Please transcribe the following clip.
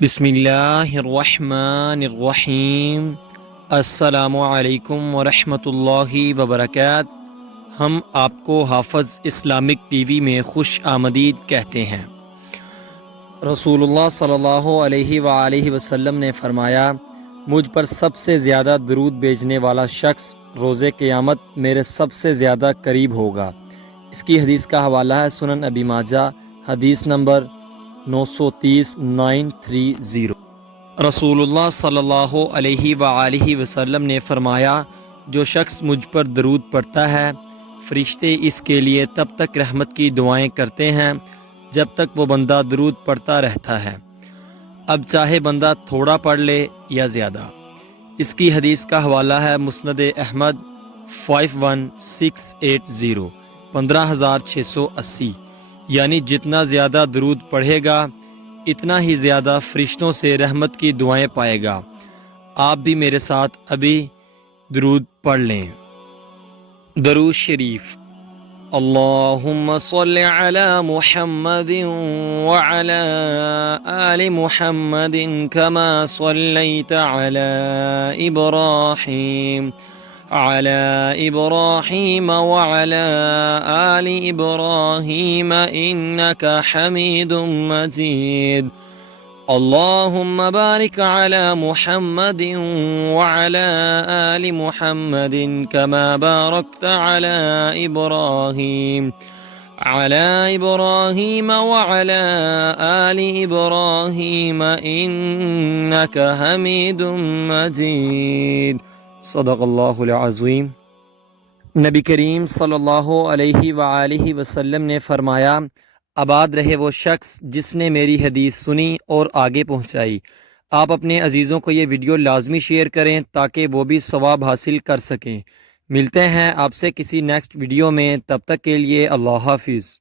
بسم اللہ الرحمن الرحیم۔ السلام علیکم ورحمۃ اللہ وبرکاتہ۔ ہم آپ کو حافظ اسلامک ٹی وی میں خوش آمدید کہتے ہیں۔ رسول اللہ صلی اللہ علیہ وآلہ وسلم نے فرمایا، مجھ پر سب سے زیادہ درود بھیجنے والا شخص روز قیامت میرے سب سے زیادہ قریب ہوگا۔ اس کی حدیث کا حوالہ ہے سنن ابی ماجہ، حدیث نمبر 930 رسول اللہ صلی اللہ علیہ وآلہ وسلم نے فرمایا، جو شخص مجھ پر درود پڑھتا ہے، فرشتے اس کے لیے تب تک رحمت کی دعائیں کرتے ہیں جب تک وہ بندہ درود پڑھتا رہتا ہے، اب چاہے بندہ تھوڑا پڑھ لے یا زیادہ۔ اس کی حدیث کا حوالہ ہے مسند احمد 51680 15680، یعنی جتنا زیادہ درود پڑھے گا اتنا ہی زیادہ فرشتوں سے رحمت کی دعائیں پائے گا۔ آپ بھی میرے ساتھ ابھی درود پڑھ لیں۔ درود شریف۔ اللہم صل علی محمد وعلی آل محمد کما صلیت علی ابراہیم على إبراهيم وعلى آل إبراهيم إنك حميد مجيد اللهم بارك على محمد وعلى آل محمد كما باركت على إبراهيم وعلى آل إبراهيم إنك حميد مجيد۔ صدق اللہ العظیم۔ نبی کریم صلی اللہ علیہ وآلہ وسلم نے فرمایا، آباد رہے وہ شخص جس نے میری حدیث سنی اور آگے پہنچائی۔ آپ اپنے عزیزوں کو یہ ویڈیو لازمی شیئر کریں تاکہ وہ بھی ثواب حاصل کر سکیں۔ ملتے ہیں آپ سے کسی نیکسٹ ویڈیو میں، تب تک کے لیے اللہ حافظ۔